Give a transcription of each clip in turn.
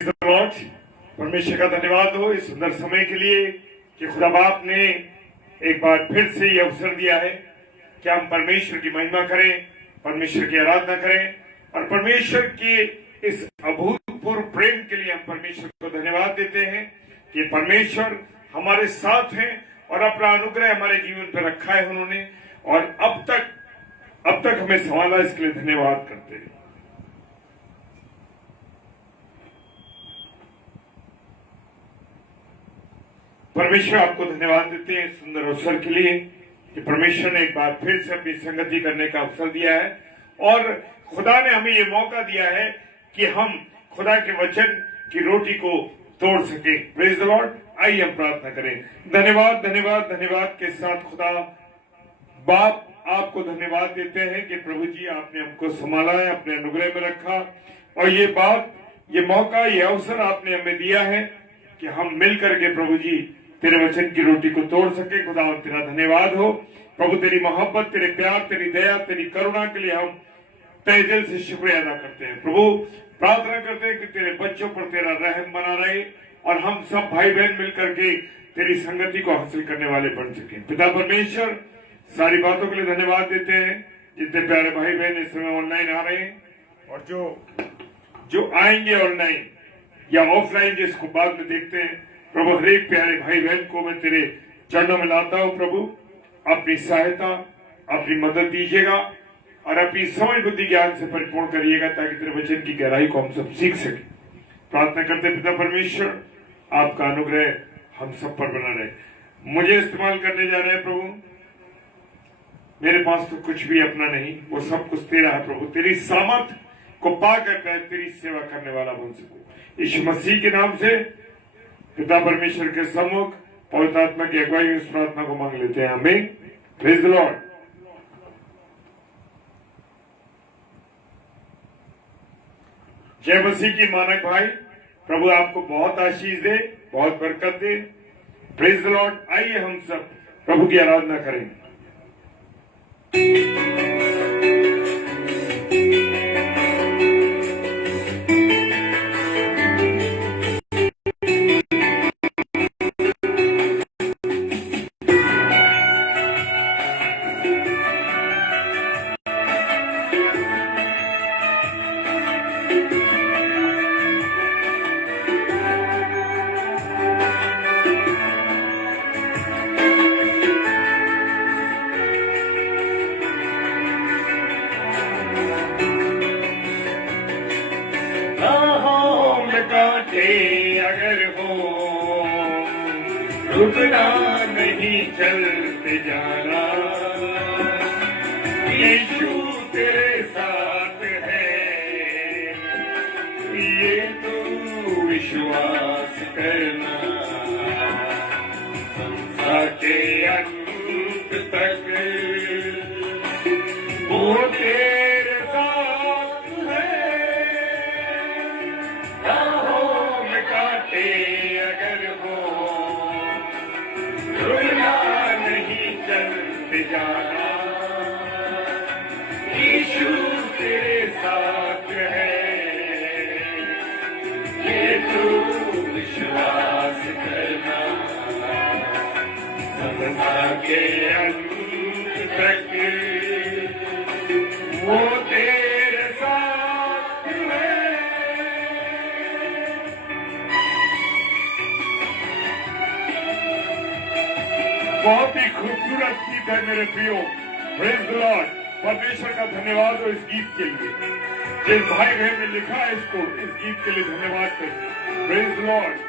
Lord, परमेश्वर का धन्यवाद हो इस सुंदर समय के लिए कि खुदा बाप ने एक बार फिर से ये अवसर दिया है कि हम परमेश्वर की महिमा करें, परमेश्वर की आराधना करें और परमेश्वर के इस अभूतपूर्व प्रेम के लिए हम परमेश्वर को धन्यवाद देते हैं कि परमेश्वर हमारे साथ हैं और अपना अनुग्रह हमारे जीवन पर रखा है उन्होंने, और अब तक हमें संभाला, इसके लिए धन्यवाद करते हैं। परमेश्वर आपको धन्यवाद देते हैं इस सुंदर अवसर के लिए कि परमेश्वर ने एक बार फिर से अपनी संगति करने का अवसर दिया है और खुदा ने हमें ये मौका दिया है कि हम खुदा के वचन की रोटी को तोड़ सके। Praise the Lord. आइए हम प्रार्थना करें। धन्यवाद धन्यवाद धन्यवाद के साथ खुदा बाप आपको धन्यवाद देते हैं कि प्रभु जी आपने हमको संभाला है, अपने अनुग्रह में रखा और ये मौका, ये अवसर आपने हमें दिया है कि हम मिल करके प्रभु जी तेरे वचन की रोटी को तोड़ सके। खुदा तेरा धन्यवाद हो प्रभु, तेरी मोहब्बत, तेरे प्यार, तेरी दया, तेरी करुणा के लिए हम तहे दिल से शुक्रिया अदा करते हैं। प्रभु प्रार्थना करते हैं कि तेरे बच्चों पर तेरा रहम बना रहे और हम सब भाई बहन मिलकर के तेरी संगति को हासिल करने वाले बन सके। पिता परमेश्वर, सारी बातों के लिए धन्यवाद देते हैं। जितने प्यारे भाई बहन इस समय ऑनलाइन आ रहे हैं और जो आएंगे ऑनलाइन या ऑफलाइन जिसको बाद में देखते हैं, प्रभु हर एक प्यारे भाई बहन को मैं तेरे चरणों में लाता हूँ। प्रभु अपनी सहायता, अपनी मदद दीजिएगा और अपनी समझ बुद्धि ज्ञान से परिपूर्ण करिएगा ताकि तेरे वचन की गहराई को हम सब सीख सके। प्रार्थना करते पिता परमेश्वर, आपका अनुग्रह हम सब पर बना रहे। मुझे इस्तेमाल करने जा रहे हैं प्रभु, मेरे पास तो कुछ भी अपना नहीं, वो सब कुछ तेरा है प्रभु। तेरी सामर्थ को पाकर मैं तेरी सेवा करने वाला बन सकूं। यीशु मसीह के नाम से पिता परमेश्वर के सम्मुख पवित्र आत्मा की अगुवाई में इस प्रार्थना को मांग लेते हैं। आमीन। Praise the Lord. जय मसीह की मानक भाई, प्रभु आपको बहुत आशीष दे, बहुत बरकत दे। Praise the Lord. आइए हम सब प्रभु की आराधना करें। अगर हो रुकना नहीं, चलते जाना, यीशु तेरे साथ है, ये तो विश्वास करना। संसार के अंत तक वो तेरे साथ है। अगर हो रुकना नहीं, चलते जाना, यीशु तेरे साथ है, ये तू विश्वास करना। संसार के अंत तक वो तेरे साथ है। बहुत ही खूबसूरत गीत है मेरे प्रियो। Praise the Lord. परमेश्वर का धन्यवाद हो इस गीत के लिए। जिस भाई बहन ने लिखा है इसको, इस गीत के लिए धन्यवाद करते। Praise the Lord.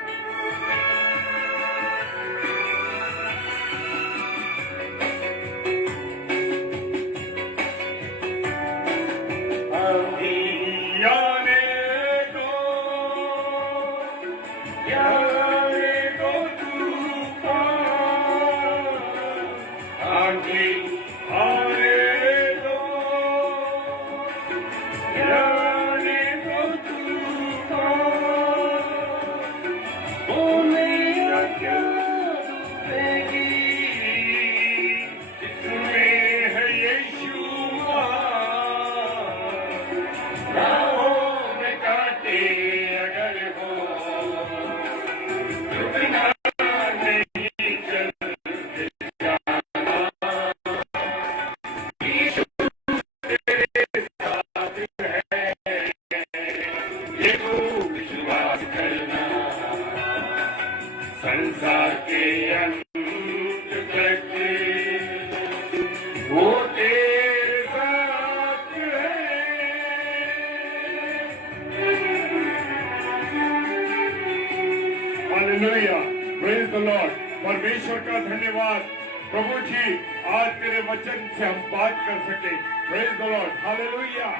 अगर हो संसार के अंत तक वो तेरे साथ है। Hallelujah, praise the Lord. परमेश्वर का धन्यवाद प्रभु जी, आज तेरे वचन से हम बात कर सके। Praise the Lord, hallelujah.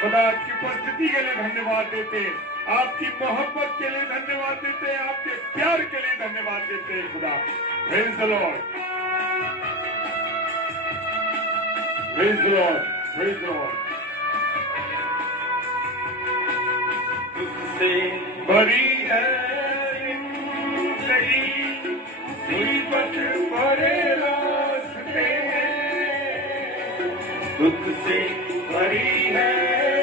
खुदा आपकी उपस्थिति के लिए धन्यवाद देते हैं, आपकी मोहब्बत के लिए धन्यवाद देते हैं, आपके प्यार के लिए धन्यवाद देते हैं खुदा। Praise the Lord, praise the Lord, praise the Lord. तुझसे भरी है जिंदगी, मुसीबत भरे रास्ते, दुख से भरी है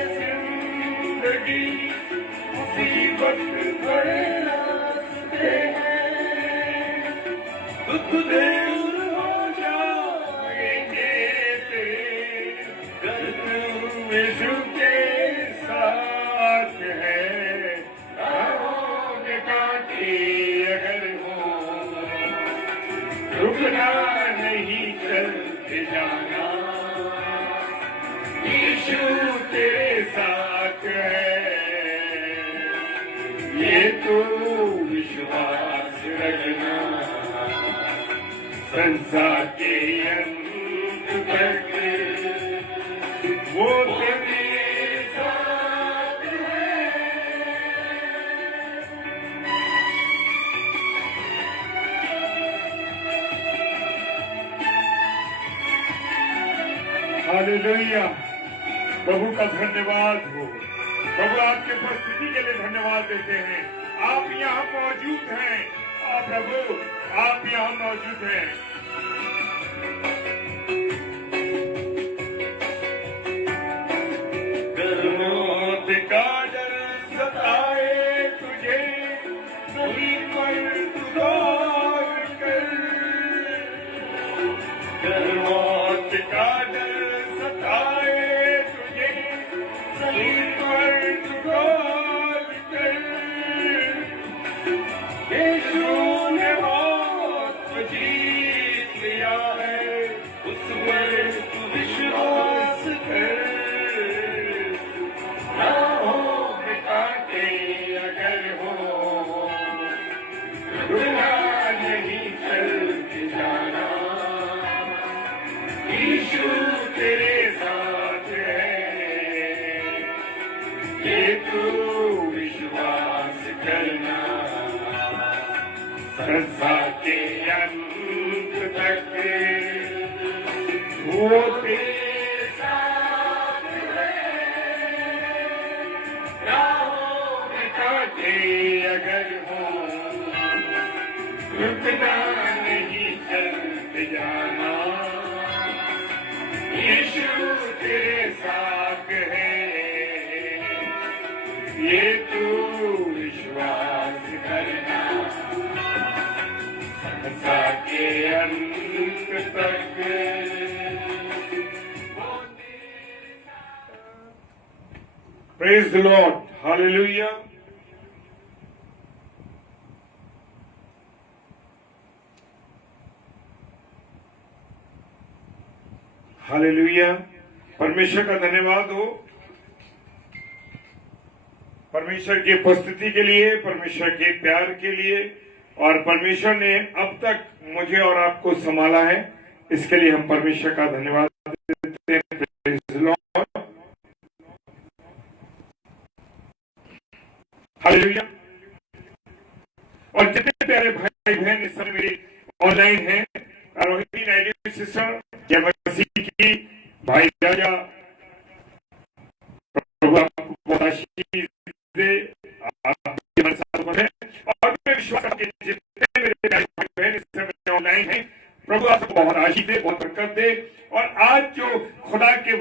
जिंदगी, मुसीबत भरे रास्ते हैं, दुख दूर हो जाएंगे तेरे, गर्द यीशु के साथ है। राहों में कांटे अगर हो, रुकना नहीं, चलते जाना, यीशु तेरे साथ है। ये तो विश्वास रखना, संसार के अंत तक वो तेरे साथ है। हालेलुया, प्रभु का धन्यवाद हो। प्रभु आपके उपस्थिति के लिए धन्यवाद देते हैं। आप यहाँ मौजूद हैं, प्रभु आप यहाँ मौजूद हैं। मौत का डर सताए तुझे, सही पर तू दौड़ कर, मौत का डर सताए तुझे, सही पर तू दौड़ कर, यीशु ने मौत को जीत लिया है, उस पर तू विश्वास कर। राहों में कांटे अगर हो, रुकना नहीं, चलते जाना, यीशु तेरे साथ है। ये तू विश्वास करना, संसार के अंत तक वो तेरे साथ है। राहों में कांटे अगर हो, रुकना नहीं, चलते जाना, यीशु तेरे साथ है। ये तू विश्वास करना, संसार के अंत तक। Praise the Lord, hallelujah. Hallelujah, परमेश्वर का धन्यवाद हो। परमेश्वर की उपस्थिति के लिए, परमेश्वर के प्यार के लिए, और परमेश्वर ने अब तक मुझे और आपको संभाला है, इसके लिए हम परमेश्वर का धन्यवाद देते हैं। Praise the Lord, hallelujah. और जितने प्यारे भाई बहन इस समय मेरे ऑनलाइन हैं, रोहिणी नायडू सिस्टर, जय मसीह की, भाई राजा, प्रभु आपको बहुत आशीष दे, आप हमारे साथ बने। और मैं विश्वास करता हूं कि जितने मेरे प्यारे भाई बहन इस समय ऑनलाइन हैं, प्रभु आपको बहुत आशीष दे, बहुत बरकत दे। और आज जो खुदा के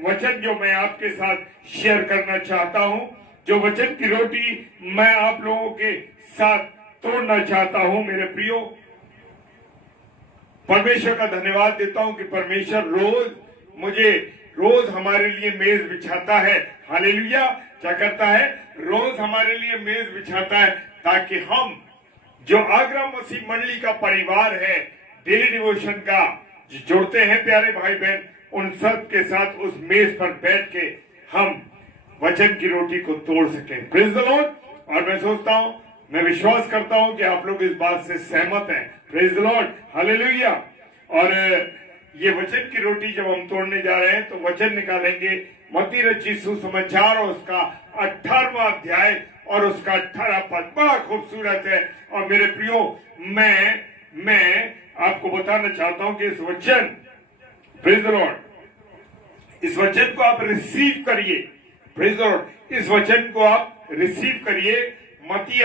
वचन जो मैं आपके साथ शेयर करना चाहता हूं, जो वचन की रोटी मैं आप लोगों के साथ तोड़ना चाहता हूं, मेरे प्रियो, परमेश्वर का धन्यवाद देता हूं कि परमेश्वर रोज हमारे लिए मेज बिछाता है। हालेलुया, क्या करता है? रोज हमारे लिए मेज बिछाता है, ताकि हम जो आगरा मसीह मंडली का परिवार है, डेली डिवोशन का जो जुड़ते हैं प्यारे भाई बहन, उन सब के साथ उस मेज पर बैठ के हम वचन की रोटी को तोड़ सकें। Praise the Lord. और मैं सोचता हूं, मैं विश्वास करता हूं कि आप लोग इस बात से सहमत हैं। Praise the Lord, hallelujah. और ये वचन की रोटी जब हम तोड़ने जा रहे हैं तो वचन निकालेंगे मत्ती रचित सुसमाचार और उसका 18वां अध्याय और उसका 18 पद। बड़ा खूबसूरत है। और मेरे प्रियो, मैं आपको बताना चाहता हूं कि इस वचन, प्रेज द लॉर्ड, इस वचन को आप रिसीव करिए। प्रेज द लॉर्ड, इस वचन को आप रिसीव करिए। मत्ती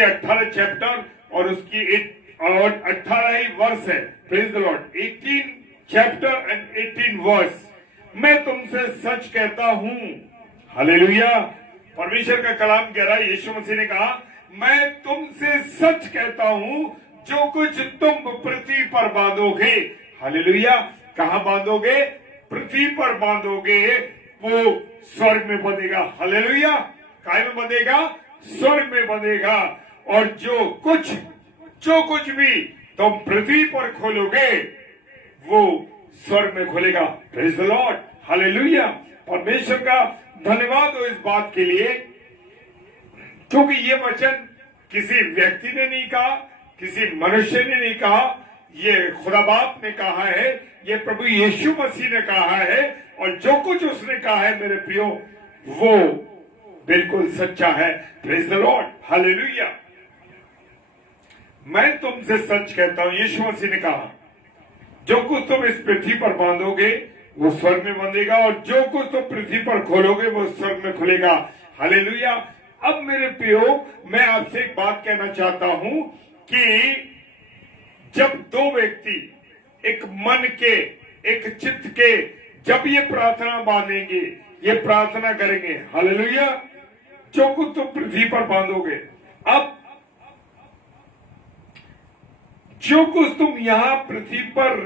18 चैप्टर और उसकी 18 ही वर्ष है। Praise the Lord, 18 chapter and 18 verse. मैं तुमसे सच कहता हूं, हालेलुया। परमेश्वर का कलाम कह रहा है, यीशु मसीह ने कहा, मैं तुमसे सच कहता हूं, जो कुछ तुम पृथ्वी पर बांधोगे, हालेलुया, कहां बांधोगे? पृथ्वी पर बांधोगे, वो स्वर्ग में बंधेगा। हालेलुया। काय में बंधेगा? स्वर्ग में बंधेगा। और जो कुछ भी तुम पृथ्वी पर खोलोगे, वो स्वर्ग में खोलेगा। Praise the Lord, hallelujah. परमेश्वर का धन्यवाद हो इस बात के लिए, क्योंकि ये वचन किसी व्यक्ति ने नहीं कहा, किसी मनुष्य ने नहीं कहा, ये खुदा बाप ने कहा है, ये प्रभु यीशु मसीह ने कहा है। और जो कुछ उसने कहा है मेरे प्रियो, वो बिल्कुल सच्चा है। Praise the Lord, hallelujah. मैं तुमसे सच कहता हूं, यीशु मसीह ने कहा, जो कुछ तुम इस पृथ्वी पर बांधोगे वो स्वर्ग में बंधेगा, और जो कुछ तुम पृथ्वी पर खोलोगे वो स्वर्ग में खुलेगा। हालेलुया। अब मेरे प्रियो, मैं आपसे एक बात कहना चाहता हूं कि जब दो व्यक्ति एक मन के, एक चित्त के, जब ये प्रार्थना बांधेंगे, ये प्रार्थना करेंगे, हालेलुया, जो कुछ तुम पृथ्वी पर बांधोगे, अब जो कुछ तुम यहां पृथ्वी पर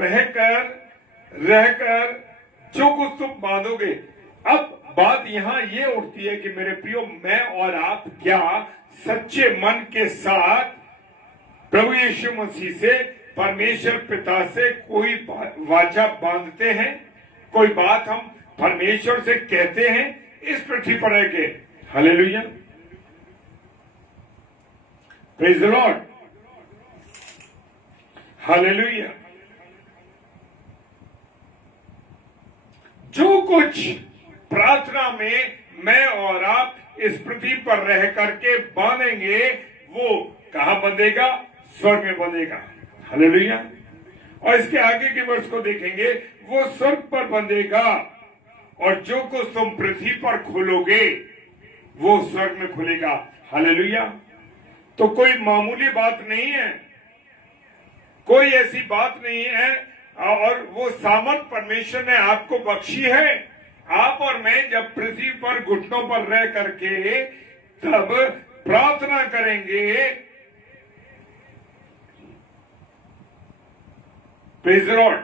रहकर जो कुछ तुम बांधोगे। अब बात यहां ये उठती है कि मेरे प्रियो, मैं और आप क्या सच्चे मन के साथ प्रभु यीशु मसीह से, परमेश्वर पिता से कोई वाचा बांधते हैं? कोई बात हम परमेश्वर से कहते हैं इस पृथ्वी पर रह के? Hallelujah, praise the Lord, hallelujah. जो कुछ प्रार्थना में मैं और आप इस पृथ्वी पर रह करके बांधेंगे, वो कहां बंधेगा? स्वर्ग में बंधेगा। हालेलुया। और इसके आगे के वर्ष को देखेंगे, वो स्वर्ग पर बंधेगा, और जो कुछ तुम पृथ्वी पर खोलोगे वो स्वर्ग में खुलेगा। हालेलुया। तो कोई मामूली बात नहीं है, कोई ऐसी बात नहीं है, और वो सामर्थ परमेश्वर ने आपको बख्शी है। आप और मैं जब पृथ्वी पर घुटनों पर रह करके तब प्रार्थना करेंगे, प्रेज द लॉर्ड,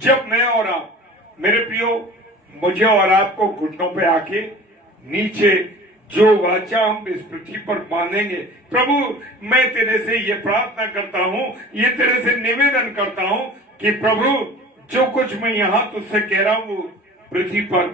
जब मैं और आप, मेरे प्रियो, मुझे और आपको घुटनों पे आके नीचे जो वाचा हम इस पृथ्वी पर बांधेंगे, प्रभु मैं तेरे से ये प्रार्थना करता हूं, ये तेरे से निवेदन करता हूं कि प्रभु जो कुछ मैं यहां तुझसे कह रहा हूं वो पृथ्वी पर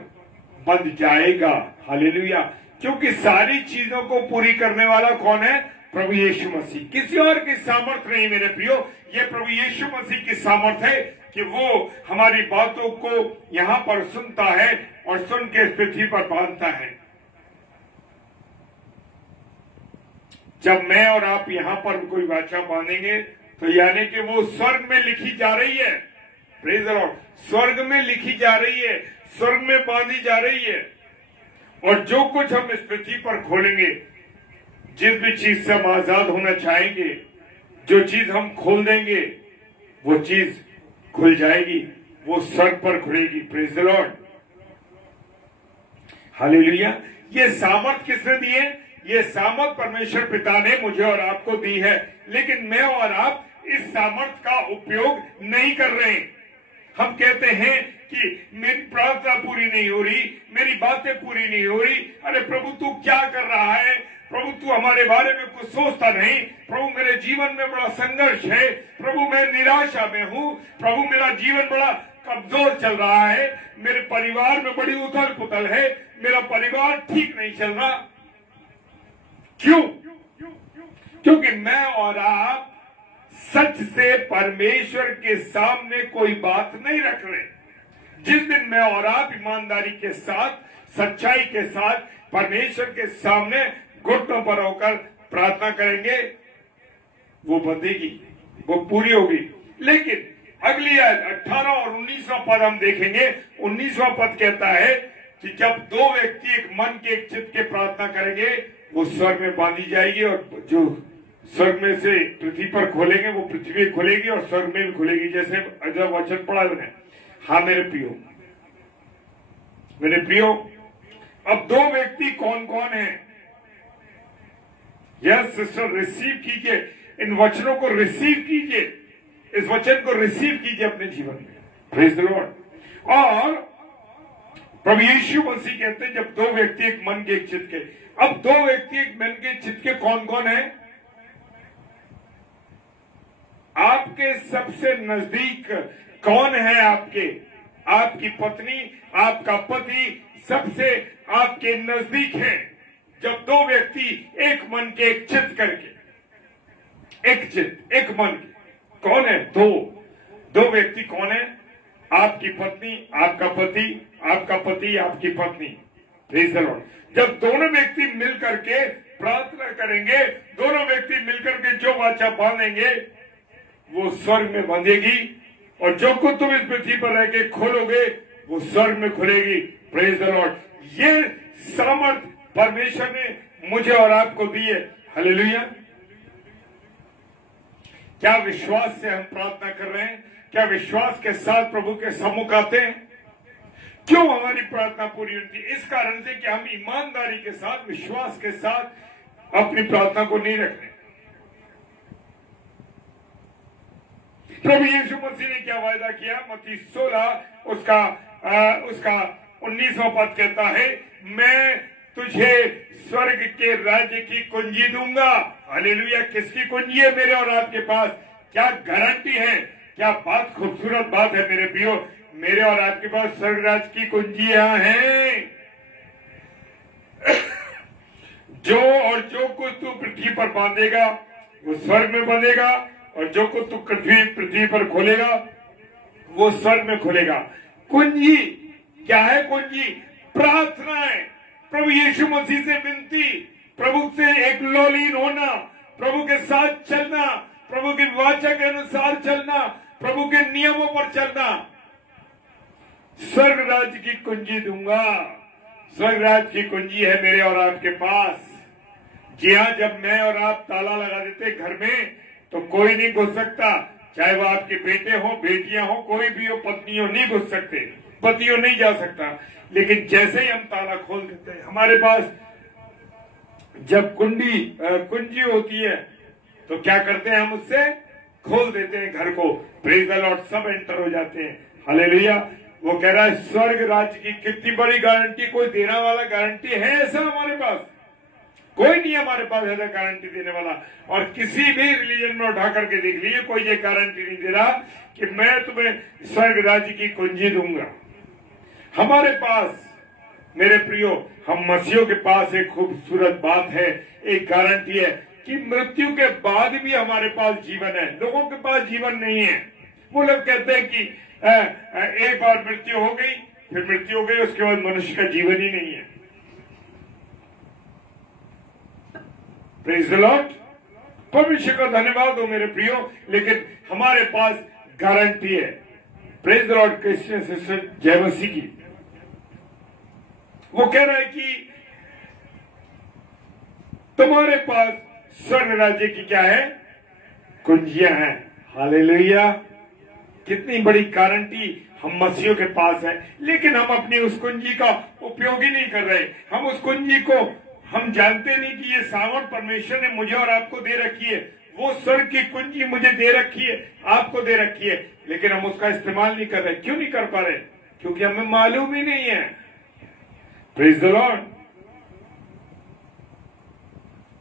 बंध जाएगा। हालेलुया। क्योंकि सारी चीजों को पूरी करने वाला कौन है? प्रभु यीशु मसीह। किसी और की सामर्थ नहीं मेरे प्रियो, ये प्रभु यीशु मसीह की सामर्थ है कि वो हमारी बातों को यहां पर सुनता है और सुन के इस पृथ्वी पर बांधता है। जब मैं और आप यहां पर कोई वाचा बांधेंगे तो यानी कि वो स्वर्ग में लिखी जा रही है। प्रेज द लॉर्ड, स्वर्ग में लिखी जा रही है, स्वर्ग में बांधी जा रही है। और जो कुछ हम इस पृथ्वी पर खोलेंगे, जिस भी चीज से हम आजाद होना चाहेंगे, जो चीज हम खोल देंगे वो चीज खुल जाएगी, वो स्वर्ग पर खुलेगी। Praise the Lord, hallelujah. ये सामर्थ किसने दी है? ये सामर्थ परमेश्वर पिता ने मुझे और आपको दी है, लेकिन मैं और आप इस सामर्थ का उपयोग नहीं कर रहे हैं। हम कहते हैं कि मेरी प्रार्थना पूरी नहीं हो रही, मेरी बातें पूरी नहीं हो रही, अरे प्रभु तू क्या कर रहा है, प्रभु तू हमारे बारे में कुछ सोचता नहीं, प्रभु मेरे जीवन में बड़ा संघर्ष है, प्रभु मैं निराशा में हूँ, प्रभु मेरा जीवन बड़ा कमजोर चल रहा है, मेरे परिवार में बड़ी उथल पुथल है, मेरा परिवार ठीक नहीं चल रहा। क्यों? क्योंकि मैं और आप सच से परमेश्वर के सामने कोई बात नहीं रख रहे। जिस दिन मैं और आप ईमानदारी के साथ, सच्चाई के साथ परमेश्वर के सामने घुटनों पर होकर प्रार्थना करेंगे, वो बंदेगी, वो पूरी होगी। लेकिन अगली 18 और 19वां पद हम देखेंगे। 19वां पद कहता है कि जब दो व्यक्ति एक मन के एक चित्त के प्रार्थना करेंगे, वो स्वर्ग में बांधी जाएगी, और जो स्वर्ग में से पृथ्वी पर खोलेंगे वो पृथ्वी में खुलेगी और स्वर्ग में भी खुलेगी। जैसे अजब वचन पढ़ा मैंने। हाँ मेरे प्रियो, अब दो व्यक्ति कौन कौन है? यस सिस्टर, रिसीव कीजिए, इन वचनों को रिसीव कीजिए, इस वचन को रिसीव कीजिए अपने जीवन में। Praise the Lord. और प्रभु यीशु मसीह कहते हैं जब दो व्यक्ति एक मन के एक चित्त के। अब दो व्यक्ति एक मन के चित्त के कौन कौन है? आपके सबसे नजदीक कौन है? आपकी पत्नी, आपका पति सबसे आपके नजदीक है। जब दो व्यक्ति एक मन के एक चित्त करके, एक चित्त एक मन के, कौन है? दो व्यक्ति कौन है? आपकी पत्नी, आपका पति, आपका पति, आपकी पत्नी। Praise the Lord. जब दोनों व्यक्ति मिलकर के प्रार्थना करेंगे, दोनों व्यक्ति मिलकर के जो वाचा बांधेंगे वो स्वर्ग में बांधेगी, और जो कुछ तुम इस पृथ्वी पर रह के खोलोगे वो स्वर्ग में खुलेगी। Praise the Lord. ये सामर्थ परमेश्वर ने मुझे और आपको दी है। हालेलुया। क्या विश्वास से हम प्रार्थना कर रहे हैं? क्या विश्वास के साथ प्रभु के सम्मुख आते हैं? क्यों हमारी प्रार्थना पूरी होती है? इस कारण से कि हम ईमानदारी के साथ, विश्वास के साथ अपनी प्रार्थना को नहीं रख रहे। प्रभु यीशु मसीह ने क्या वायदा किया? मत्ती 16 उसका 19वां पद कहता है, मैं तुझे स्वर्ग के राज्य की कुंजी दूंगा। हालेलुया। किसकी कुंजी है मेरे और आपके पास? क्या गारंटी है? क्या बात, खूबसूरत बात है मेरे प्रियो। मेरे और आपके पास स्वर्ग राज्य की कुंजियां हैं। जो कुछ तू पृथ्वी पर बांधेगा वो स्वर्ग में बांधेगा, और जो कुछ तू पृथ्वी पर खोलेगा वो स्वर्ग में खुलेगा। कुंजी क्या है? कुंजी प्रार्थना है। प्रभु यीशु मसीह से विनती, प्रभु से एक लौलीन होना, प्रभु के साथ चलना, प्रभु की वाचा के अनुसार चलना, प्रभु के नियमों पर चलना। स्वर्ग राज्य की कुंजी दूंगा। स्वर्ग राज्य की कुंजी है मेरे और आपके पास। जी हाँ, जब मैं और आप ताला लगा देते घर में तो कोई नहीं घुस सकता, चाहे वो आपके बेटे हो, बेटियां हो, कोई भी हो, पत्नी हो, नहीं घुस सकते, पतियों नहीं जा सकता। लेकिन जैसे ही हम ताला खोल देते हैं, हमारे पास जब कुंजी होती है तो क्या करते हैं? हम उससे खोल देते हैं घर को। Praise the Lord. सब एंटर हो जाते हैं। हालेलुया। वो कह रहा है स्वर्ग राज्य की कितनी बड़ी गारंटी, कोई देने वाला गारंटी है ऐसा हमारे पास? कोई नहीं हमारे पास ऐसा गारंटी देने वाला। और किसी भी रिलीजन में उठा करके देख लीजिए, कोई ये गारंटी नहीं दे रहा कि मैं तुम्हें स्वर्ग राज्य की कुंजी दूंगा। हमारे पास मेरे प्रियो, हम मसीहों के पास एक खूबसूरत बात है, एक गारंटी है कि मृत्यु के बाद भी हमारे पास जीवन है। लोगों के पास जीवन नहीं है। वो लोग कहते हैं कि एक बार मृत्यु हो गई, फिर मृत्यु हो गई, उसके बाद मनुष्य का जीवन ही नहीं है। Praise the Lord. परमेश्वर का धन्यवाद हो मेरे प्रियो। लेकिन हमारे पास गारंटी है। Praise the Lord. Christian sister जय मसीह की, वो कह रहा है कि तुम्हारे पास स्वर्ग राज्य की क्या है? कुंजियां हैं। हालेलुया। कितनी बड़ी गारंटी हम मसीहों के पास है। लेकिन हम अपनी उस कुंजी का उपयोग ही नहीं कर रहे। हम उस कुंजी को हम जानते नहीं कि ये सामर्थ परमेश्वर ने मुझे और आपको दे रखी है। वो स्वर्ग की कुंजी मुझे दे रखी है, आपको दे रखी है, लेकिन हम उसका इस्तेमाल नहीं कर रहे। क्यों नहीं कर पा रहे? क्योंकि हमें मालूम ही नहीं है। Praise the Lord.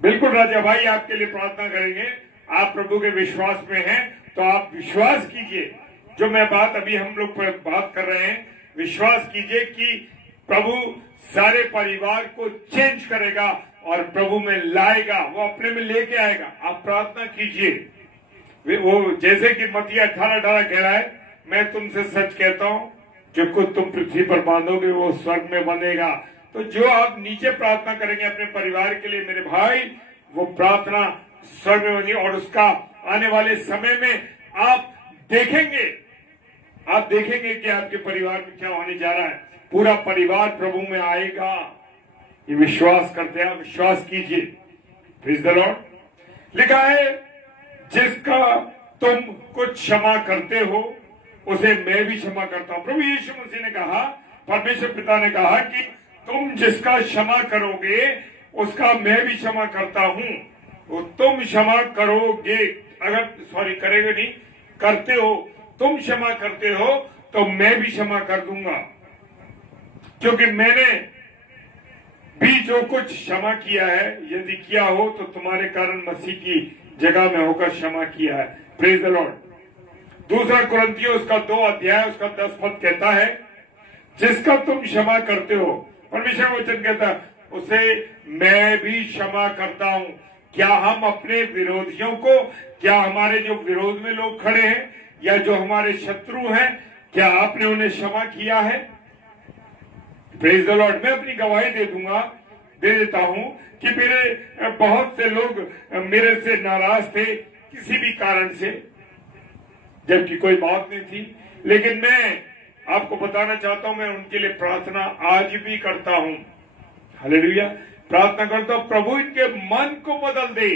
बिल्कुल राजा भाई आपके लिए प्रार्थना करेंगे। आप प्रभु के विश्वास में हैं तो आप विश्वास कीजिए, जो मैं बात अभी हम लोग पर बात कर रहे हैं, विश्वास कीजिए कि प्रभु सारे परिवार को चेंज करेगा और प्रभु में लाएगा, वो अपने में लेके आएगा। आप प्रार्थना कीजिए। वो जैसे कि मत्ती 18:18 कह रहा है, मैं तुमसे सच कहता हूं, जो कुछ तुम पृथ्वी पर बांधोगे वो स्वर्ग में बंधेगा। तो जो आप नीचे प्रार्थना करेंगे अपने परिवार के लिए मेरे भाई, वो प्रार्थना स्वर्ग में बंधेगी। और उसका आने वाले समय में आप देखेंगे कि आपके परिवार में क्या होने जा रहा है। पूरा परिवार प्रभु में आएगा, ये विश्वास करते हैं। विश्वास कीजिए। Praise the Lord. लिखा है, जिसका तुम कुछ क्षमा करते हो उसे मैं भी क्षमा करता हूं। प्रभु यीशु मसीह ने कहा, परमेश्वर पिता ने कहा कि तुम जिसका क्षमा करोगे उसका मैं भी क्षमा करता हूं। वो तुम क्षमा करोगे, अगर करेगे नहीं, करते हो, तुम क्षमा करते हो तो मैं भी क्षमा कर दूंगा, क्योंकि मैंने भी जो कुछ क्षमा किया है, यदि किया हो तो तुम्हारे कारण मसीह की जगह में होकर क्षमा किया है। Praise the Lord. दूसरा कुरिन्थियों उसका 2 अध्याय उसका 10 पद कहता है, जिसका तुम क्षमा करते हो, परमेश्वर वचन कहता है, उसे मैं भी क्षमा करता हूं। क्या हम अपने विरोधियों को, क्या हमारे जो विरोध में लोग खड़े हैं या जो हमारे शत्रु हैं, क्या आपने उन्हें क्षमा किया है? Praise the Lord. मैं अपनी गवाही दे देता हूं कि मेरे बहुत से लोग मेरे से नाराज थे किसी भी कारण से, जबकि कोई बात नहीं थी, लेकिन मैं आपको बताना चाहता हूं, मैं उनके लिए प्रार्थना आज भी करता हूं। हालेलुया। प्रार्थना करता हूं प्रभु इनके मन को बदल दे।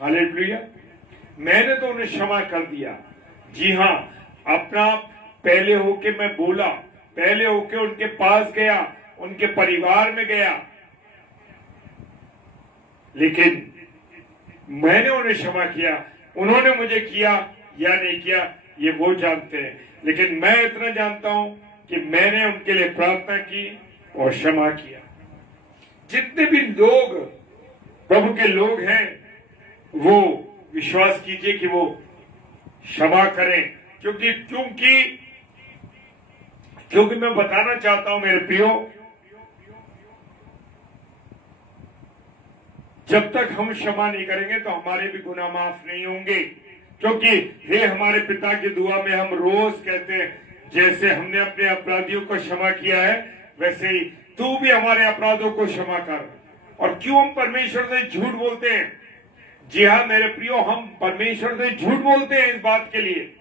हालेलुया। मैंने तो उन्हें क्षमा कर दिया। जी हां, अपना पहले होके मैं बोला, पहले होके उनके पास गया, उनके परिवार में गया, लेकिन मैंने उन्हें क्षमा किया। उन्होंने मुझे किया या नहीं किया ये वो जानते हैं, लेकिन मैं इतना जानता हूं कि मैंने उनके लिए प्रार्थना की और क्षमा किया। जितने भी लोग प्रभु के लोग हैं वो विश्वास कीजिए कि वो क्षमा करें, क्योंकि मैं बताना चाहता हूं मेरे प्रियो, जब तक हम क्षमा नहीं करेंगे तो हमारे भी गुनाह माफ नहीं होंगे। क्योंकि हे हमारे पिता की दुआ में हम रोज कहते हैं, जैसे हमने अपने अपराधियों को क्षमा किया है वैसे ही तू भी हमारे अपराधों को क्षमा कर। और क्यों हम परमेश्वर से झूठ बोलते हैं? जी हाँ मेरे प्रियो, हम परमेश्वर से झूठ बोलते हैं इस बात के लिए,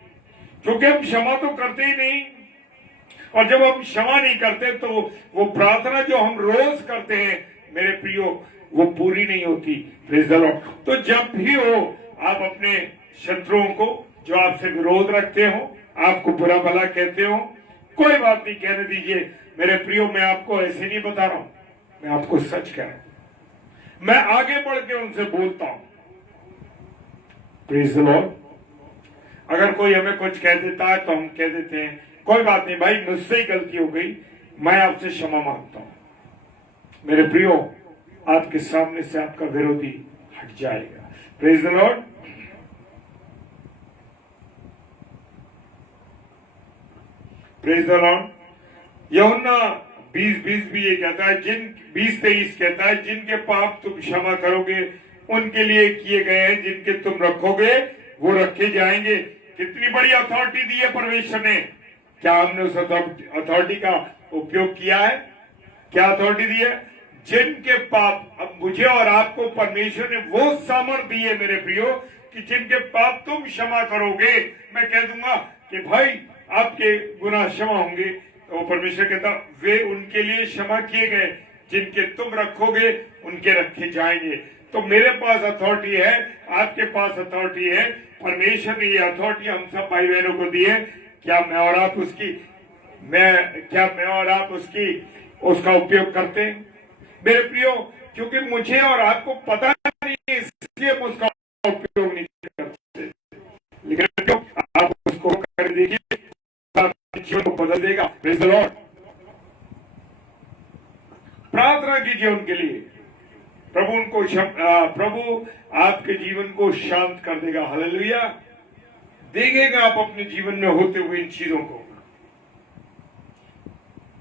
क्योंकि हम क्षमा तो करते ही नहीं। और जब हम क्षमा नहीं करते तो वो प्रार्थना जो हम रोज करते हैं मेरे प्रियो, वो पूरी नहीं होती। Praise the Lord. तो जब भी हो आप अपने शत्रुओं को, जो आपसे विरोध रखते हो, आपको बुरा भला कहते हो, कोई बात नहीं, कहने दीजिए। मेरे प्रियो, मैं आपको ऐसे नहीं बता रहा हूं, मैं आपको सच कह रहा हूं। मैं आगे बढ़ के उनसे बोलता हूं। Praise the Lord. अगर कोई हमें कुछ कह देता है तो हम कह देते हैं, कोई बात नहीं भाई, मुझसे ही गलती हो गई, मैं आपसे क्षमा मांगता हूं। मेरे प्रियो, आपके सामने से आपका विरोधी हट जाएगा। Praise the Lord. Praise the Lord. यूहन्ना 20:20 भी ये कहता है, 20:23 कहता है, जिनके पाप तुम क्षमा करोगे उनके लिए किए गए हैं, जिनके तुम रखोगे वो रखे जाएंगे। कितनी बड़ी अथॉरिटी दी है परमेश्वर ने। क्या हमने उस अथॉरिटी का उपयोग किया है? क्या अथॉरिटी दी है? जिनके पाप, अब मुझे और आपको परमेश्वर ने वो सामर्थ दी है मेरे प्रियो, कि जिनके पाप तुम क्षमा करोगे, मैं कह दूंगा कि भाई आपके गुनाह क्षमा होंगे, तो परमेश्वर कहता वे उनके लिए क्षमा किए गए, जिनके तुम रखोगे उनके रखे जाएंगे। तो मेरे पास अथॉरिटी है, आपके पास अथॉरिटी है। परमेश्वर ने ये अथॉरिटी हम सब भाई बहनों को दी है। क्या मैं और आप उसका उपयोग करते हैं मेरे प्रियो? क्योंकि मुझे और आपको पता नहीं, इसलिए हम उसका उपयोग नहीं करते। लेकिन आप उसको कर दीजिए, जीवन को बदल देगा। Praise the Lord. प्रार्थना कीजिए उनके लिए। प्रभु आपके जीवन को शांत कर देगा। हालेलुया। देखेगा आप अपने जीवन में होते हुए इन चीजों को।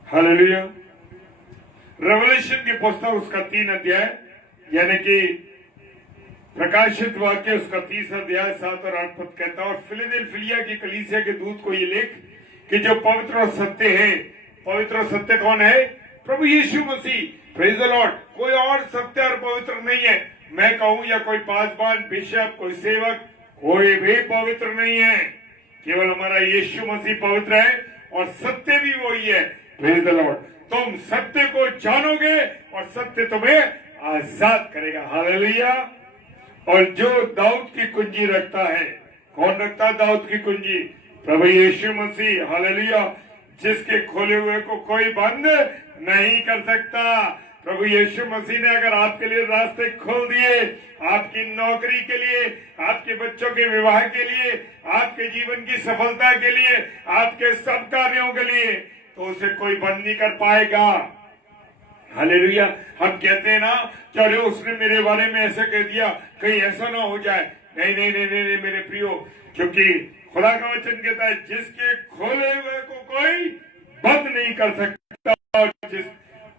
हालेलुया। रेवलेशन की पुस्तक उसका 3 अध्याय यानी कि प्रकाशित वाक्य उसका 30 अध्याय 7 और 8 पद कहता है, और फिलदेल्फिया की कलीसिया के दूत को ये लिख कि जो पवित्र और सत्य है। पवित्र और सत्य कौन है? प्रभु Yeshu Masih. Praise the Lord. कोई और सत्य और पवित्र नहीं है। मैं कहूं या कोई पासवान, बिशप, कोई सेवक, कोई भी पवित्र नहीं है। केवल हमारा यीशु मसीह पवित्र है और सत्य भी वही है। Praise the Lord. तुम सत्य को जानोगे और सत्य तुम्हें आजाद करेगा। हालेलुया। और जो दाऊद की कुंजी रखता है, कौन रखता है दाऊद की कुंजी? प्रभु यीशु मसीह। हालेलुया। जिसके खोले हुए को कोई बंद नहीं कर सकता। प्रभु यीशु मसीह ने अगर आपके लिए रास्ते खोल दिए, आपकी नौकरी के लिए, आपके बच्चों के विवाह के लिए, आपके जीवन की सफलता के लिए, आपके सब कार्यों के लिए, तो उसे कोई बंद नहीं कर पाएगा। हालेलुया। हम कहते हैं ना, चलो उसने मेरे बारे में ऐसा कह दिया, कहीं ऐसा ना हो जाए। नहीं नहीं नहीं नहीं, नहीं मेरे प्रियो, क्योंकि खुदा का वचन कहता है जिसके खोले हुए को कोई बंद नहीं कर सकता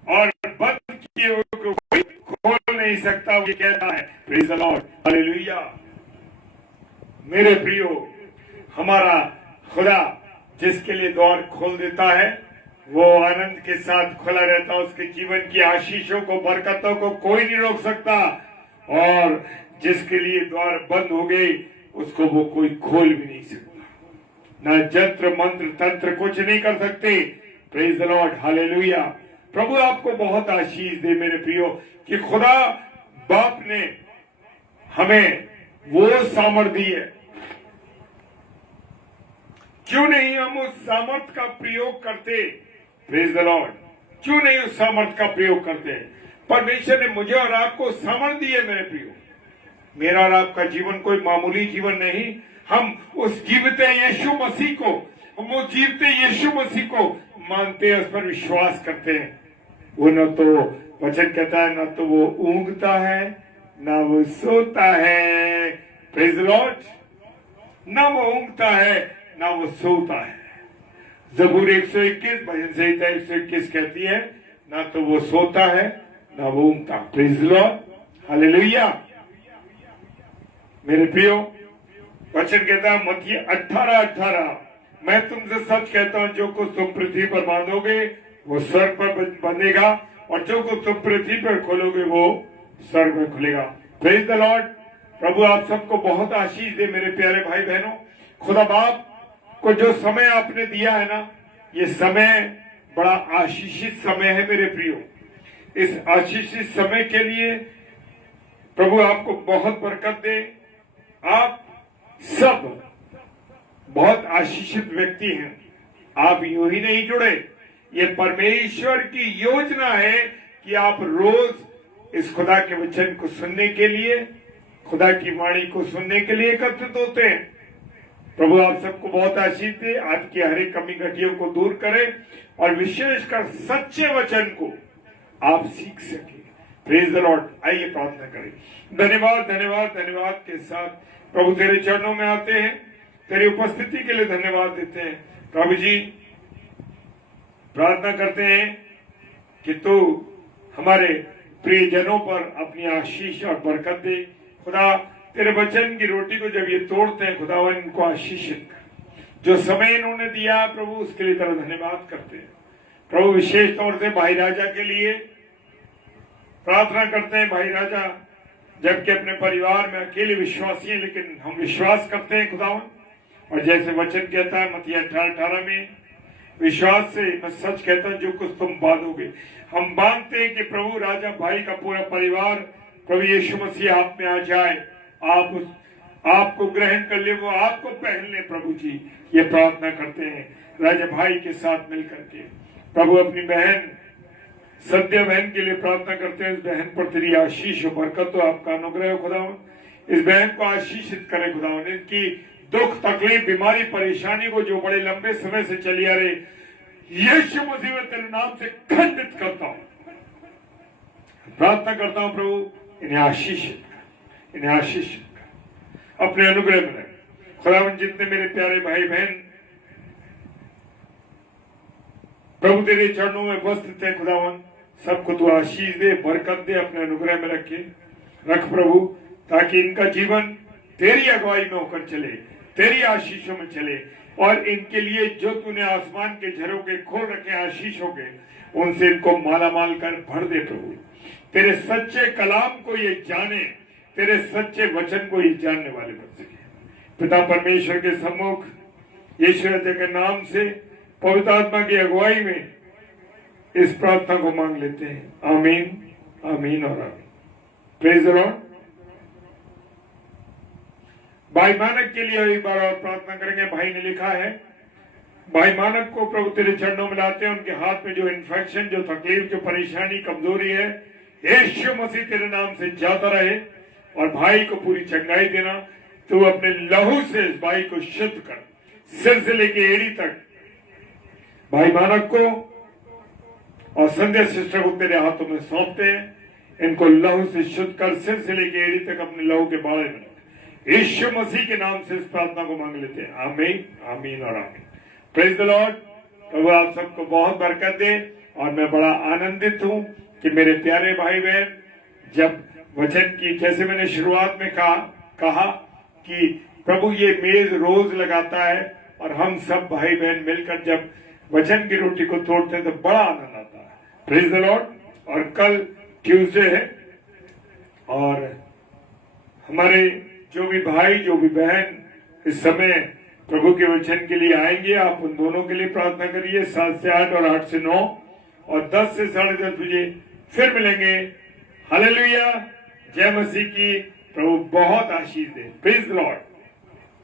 और बंद किए हुए को कोई खोल नहीं सकता। वो कहता है। Praise the Lord. हालेलुया। मेरे प्रियो, हमारा खुदा जिसके लिए द्वार खोल देता है वो आनंद के साथ खुला रहता है। उसके जीवन की आशीषों को, बरकतों को कोई नहीं रोक सकता। और जिसके लिए द्वार बंद हो गई उसको वो कोई खोल भी नहीं सकता। ना जंत्र मंत्र तंत्र कुछ नहीं कर सकते। Praise the Lord. हालेलुया। प्रभु आपको बहुत आशीष दे मेरे प्रियो, कि खुदा बाप ने हमें वो सामर्थ दी है। क्यों नहीं हम उस सामर्थ का प्रयोग करते? Praise the Lord. क्यों नहीं उस सामर्थ का प्रयोग करते? परमेश्वर ने मुझे और आपको सामर्थ दी है मेरे प्रियो। मेरा और आपका जीवन कोई मामूली जीवन नहीं। हम उस जीवते यीशु मसीह को, हम उस जीवते यीशु मसीह को मानते हैं, उस पर विश्वास करते हैं। वो न तो वचन कहता है, न तो वो ऊँघता है न वो सोता है। Praise the Lord. न वो ऊँघता है न वो सोता है। जबूर 121 भजन संहिता 121 कहती है, ना तो वो सोता है ना वो ऊँघता। Praise the Lord. हालेलुया। मेरे प्रियो, वचन कहता है मत्ती 18:18, मैं तुमसे सच कहता हूं जो कुछ तुम पृथ्वी पर बांधोगे वो स्वर्ग पर बंधेगा और जो कुछ तुम पृथ्वी पर खोलोगे वो स्वर्ग में खुलेगा। Praise the Lord. प्रभु आप सबको बहुत आशीष दे मेरे प्यारे भाई बहनों। खुदा बाप को जो समय आपने दिया है ना, ये समय बड़ा आशीषित समय है मेरे प्रियो। इस आशीषित समय के लिए प्रभु आपको बहुत बरकत दे। आप सब बहुत आशीषित व्यक्ति हैं। आप यूं ही नहीं जुड़े, ये परमेश्वर की योजना है कि आप रोज इस खुदा के वचन को सुनने के लिए, खुदा की वाणी को सुनने के लिए एकत्रित होते हैं। प्रभु आप सबको बहुत आशीष दे, आपकी हर एक कमी घटियों को दूर करे और विशेषकर सच्चे वचन को आप सीख सके। Praise the Lord. आइए प्रार्थना करें। धन्यवाद धन्यवाद धन्यवाद के साथ प्रभु तेरे चरणों में आते हैं, तेरी उपस्थिति के लिए धन्यवाद देते हैं। प्रभु जी प्रार्थना करते हैं कि तू हमारे प्रियजनों पर अपनी आशीष और बरकत दे। खुदा तेरे वचन की रोटी को जब ये तोड़ते हैं, खुदावन इनको आशीषित कर। जो समय इन्होंने दिया प्रभु उसके लिए तेरा धन्यवाद करते हैं। प्रभु विशेष तौर से भाई राजा के लिए प्रार्थना करते हैं। भाई राजा जबकि अपने परिवार में अकेले विश्वासी हैं, लेकिन हम विश्वास करते हैं खुदावन, और जैसे वचन कहता है मत्ती 18:18 में, विश्वास से मैं सच कहता हूं जो कुछ तुम बांधोगे। हम बांधते हैं कि प्रभु राजा भाई का पूरा परिवार प्रभु यीशु मसीह आप में आ जाए, आपको ग्रहण कर ले, वो आपको पहन ले। प्रभु जी ये प्रार्थना करते हैं राजा भाई के साथ मिलकर के। प्रभु अपनी बहन सद्या बहन के लिए प्रार्थना करते हैं। इस बहन पर तेरी आशीष और बरकत हो, आपका अनुग्रह हो खुदावन। इस बहन को आशीषित करे खुदावन। इनकी दुख तकलीफ बीमारी परेशानी को जो बड़े लंबे समय से चली आ रही, यीशु मसीह में तेरे नाम से खंडित करता हूं। प्रार्थना करता हूं प्रभु इन्हें आशीष, इन्हें आशीष अपने अनुग्रह में रख। खुदावन जितने मेरे प्यारे भाई बहन प्रभु तेरे चरणों में उपस्थित है, खुदावन सबको तू आशीष दे, बरकत दे, अपने अनुग्रह में रख प्रभु, ताकि इनका जीवन तेरी अगुवाई में होकर चले, तेरी आशीषों में चले, और इनके लिए जो तूने आसमान के झरोखे खोल रखे आशीषों के, उनसे इनको मालामाल कर भर दे प्रभु। तेरे सच्चे कलाम को ये जाने, तेरे सच्चे वचन को ये जानने वाले बन सके। पिता परमेश्वर के सम्मुख यीशु मसीह के नाम से पवित्र आत्मा की अगुवाई में इस प्रार्थना को मांग लेते हैं। आमीन, आमीन और आमीन। Praise the Lord. भाई मानक के लिए एक बार और प्रार्थना करेंगे। भाई ने लिखा है, भाई मानक को प्रभु तेरे चरणों में लाते हैं। उनके हाथ में जो इन्फेक्शन, जो तकलीफ, जो परेशानी, कमजोरी है, यीशु मसीह तेरे नाम से जाता रहे, और भाई को पूरी चंगाई देना। तू अपने लहू से इस भाई को शुद्ध कर, सिर से लेके एड़ी तक। भाई मानक को और संध्या सिस्टर को तेरे हाथों में सौंपते हैं। इनको लहू से शुद्ध कर, सिर से लेके एड़ी तक अपने लहू के बाड़े में। यीशु मसीह के नाम से इस प्रार्थना को मांग लेते हैं। आमीन, आमीन और आमीन। Praise the Lord. प्रभु आप सबको बहुत बरकत दे। और मैं बड़ा आनंदित हूं कि मेरे प्यारे भाई बहन, जब वचन की, जैसे मैंने शुरुआत में कहा कि प्रभु ये मेज रोज लगाता है, और हम सब भाई बहन मिलकर जब वचन की रोटी को तोड़ते हैं तो बड़ा आनंद आता है। Praise the Lord. और कल ट्यूसडे है, और हमारे जो भी भाई, जो भी बहन इस समय प्रभु के वचन के लिए आएंगे, आप उन दोनों के लिए प्रार्थना करिए। 7 से 8 और 8 से 9 और 10 से 10:30 बजे फिर मिलेंगे। हालेलुया, जय मसीह की। प्रभु बहुत आशीष दे। Praise the Lord.